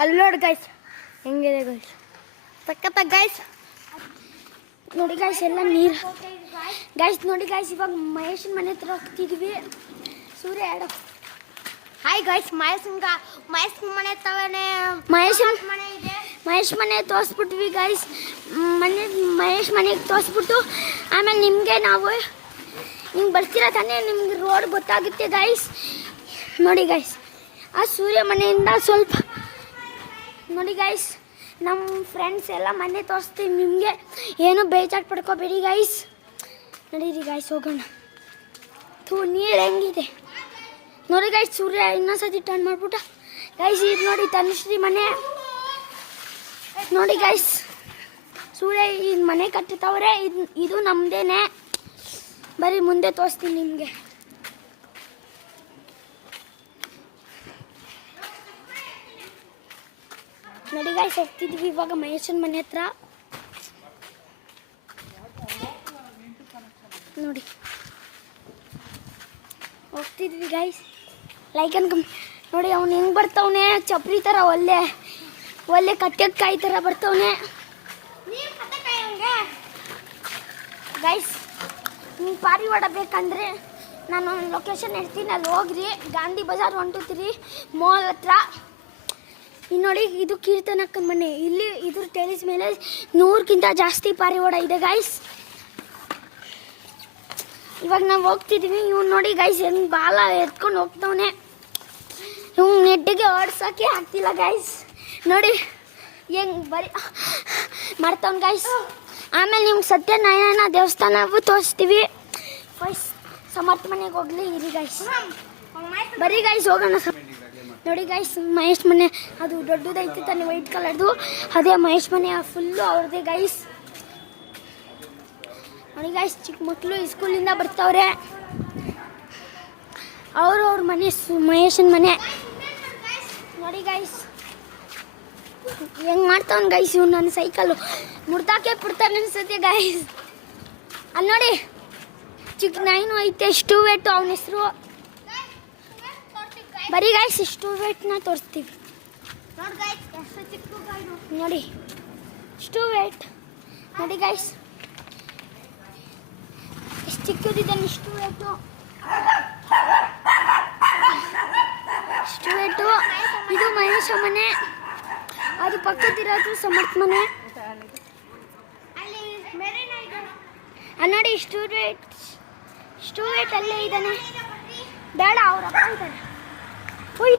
ಅಲ್ಲಿ ನೋಡಿ ಗೈಸ್ ಹೆಂಗಿದೆ ಗೈಸ್, ಸಖತ್ತಾಗಿ ಗೈಸ್. ನೋಡಿ ಗೈಸ್ ಎಲ್ಲ ನೀರು ಗೈಸ್. ನೋಡಿ ಗೈಸ್ ಇವಾಗ ಮಹೇಶನ ಮನೆ ಹತ್ರ ಹೋಗ್ತಿದ್ವಿ. ಸೂರ್ಯ ಆಡೋ ಹಾಯ್ ಗೈಸ್. ಮಹೇಶ್ ಮನೆ ತವನೇ ಮಹೇಶ್ ಮನೆ ತೋರಿಸ್ಬಿಟ್ವಿ ಗೈಸ್. ಮಹೇಶ್ ಮನೆಗೆ ತೋರಿಸ್ಬಿಟ್ಟು ಆಮೇಲೆ ನಿಮಗೆ ನಾವು ಹಿಂಗೆ ಬರ್ತೀರಾ ತಾನೇ, ನಿಮ್ಗೆ ರೋಡ್ ಗೊತ್ತಾಗುತ್ತೆ ಗೈಸ್. ನೋಡಿ ಗೈಸ್ ಆ ಸೂರ್ಯ ಮನೆಯಿಂದ ಸ್ವಲ್ಪ ನೋಡಿ ಗೈಸ್, ನಮ್ಮ ಫ್ರೆಂಡ್ಸ್ ಎಲ್ಲ ಮನೆ ತೋರಿಸ್ತೀವಿ ನಿಮಗೆ, ಏನು ಬೇಜಾರು ಪಡ್ಕೋಬೇಡಿ ಗೈಸ್. ನಡೀರಿ ಗೈಸ್ ಹೋಗೋಣ. ನೀರು ಹೆಂಗಿದೆ ನೋಡಿ ಗೈಸ್. ಸೂರ್ಯ ಇನ್ನೊಂದ್ಸತಿ ಟರ್ನ್ ಮಾಡ್ಬಿಟ್ಟ ಗೈಸ್. ಇದು ನೋಡಿ ತನುಶ್ರೀ ಮನೆ ನೋಡಿ ಗೈಸ್. ಸೂರ್ಯ ಈ ಮನೆ ಕಟ್ಟುತ್ತವ್ರೆ, ಇದು ನಮ್ಮದೇನೆ. ಬರೀ ಮುಂದೆ ತೋರಿಸ್ತೀನಿ ನಿಮಗೆ. ನೋಡಿ ಗೈಸ್ ಹೋಗ್ತಿದ್ವಿ ಇವಾಗ ಮಹೇಶನ ಮನೆ ಹತ್ರ. ನೋಡಿ ಹೋಗ್ತಿದ್ವಿ ಗೈಸ್. ಲೈಕ್ ನೋಡಿ ಅವ್ನು ಹೆಂಗೆ ಬರ್ತಾವನೆ, ಚಪ್ರಿ ಥರ ಒಳ್ಳೆ ಕಟ್ಟೆಕಾಯಿ ಥರ ಬರ್ತಾವನೆ ಗೈಸ್. ನಿಮ್ಗೆ ಪಾರಿವಾಡ ಬೇಕಂದರೆ ನಾನು ಲೊಕೇಶನ್ ಹೇಳ್ತೀನಿ, ಅಲ್ಲಿ ಹೋಗ್ರಿ. ಗಾಂಧಿ ಬಜಾರ್ 1 2 3 ಮಾಲ್ ಹತ್ರ. ಇನ್ನು ನೋಡಿ ಇದು ಕೀರ್ತನಕ್ಕನ ಮನೆ. ಇಲ್ಲಿ ಇದ್ರ ಟೆರಿಸ್ ಮೇಲೆ 100ಕ್ಕಿಂತ ಜಾಸ್ತಿ ಪಾರಿವಾಡ ಇದೆ ಗೈಸ್. ಇವಾಗ ನಾವು ಹೋಗ್ತಿದ್ದೀವಿ. ಇವ್ನು ನೋಡಿ ಗೈಸ್ ಹೆಂಗೆ ಬಾಲ ಎತ್ಕೊಂಡು ಹೋಗ್ತವನೆ. ಇವ್ನು ನೆಟ್ಟಿಗೆ ಓಡ್ಸೋಕ್ಕೆ ಆಗ್ತಿಲ್ಲ ಗೈಸ್. ನೋಡಿ ಹೆಂಗೆ ಬರೀ ಮಾಡ್ತವ್ನು ಗೈಸ್. ಆಮೇಲೆ ನಿಮ್ಗೆ ಸತ್ಯನಾರಾಯಣ ದೇವಸ್ಥಾನವೂ ತೋರಿಸ್ತೀವಿ. ಫಸ್ಟ್ ಸಮರ್ಥ ಮನೆಗೆ ಹೋಗ್ಲಿ ಇರಿ ಗೈಸ್. ಬರೀ ಗೈಸ್ ಹೋಗೋಣ. ನೋಡಿ ಗೈಸ್ ಮಹೇಶ್ ಮನೆ ಅದು ದೊಡ್ಡದೈತಿ ತಾನೆ, ವೈಟ್ ಕಲರ್ದು. ಅದೇ ಮಹೇಶ್ ಮನೆ ಫುಲ್ಲು ಅವ್ರದ್ದೇ ಗೈಸ್. ನೋಡಿ ಗೈಸ್ ಚಿಕ್ಕ ಮಕ್ಕಳು ಸ್ಕೂಲಿಂದ ಬರ್ತಾವ್ರೆ. ಅವ್ರ ಮನೆ ಮಹೇಶನ ಮನೆ. ನೋಡಿ ಗೈಸ್ ಹೆಂಗೆ ಮಾಡ್ತಾವನ್ ಗೈಸ್. ಇವ್ನು ನನ್ನ ಸೈಕಲ್ಲು ಮುಡ್ದಾಕೆ ಬಿಡ್ತಾನೆ ಅನ್ಸುತ್ತೆ ಗೈಸ್. ಅಲ್ಲಿ ನೋಡಿ ಚಿಕ್ಕ ನೈನು ಐತೆ, ಸ್ಟೂವೇಟು ಅವನ ಹೆಸರು. ಬರೀ ಗೈಸ್ ಸ್ಟೂವೇಟ್ನ ತೋರಿಸ್ತೀವಿ. ನೋಡಿ ಸ್ಟೂವೇಟ್ ನೋಡಿ ಗೈಸ್ ಎಷ್ಟು ಚಿಕ್ಕದಿದ್ದಾನೆ ಸ್ಟೂವೇಟು. ಇದು ಮಹೇಶ ಮನೆ, ಅದು ಪಕ್ಕದಿರೋದು ಸಮರ್ಥ ಮನೆ. ನೋಡಿ ಸ್ಟೂವೇಟ್ ಅಲ್ಲೇ ಇದ್ದಾನೆ. ಬೇಡ ಅವ್ರಪ್ಪ ಇದ್ದಾರೆ.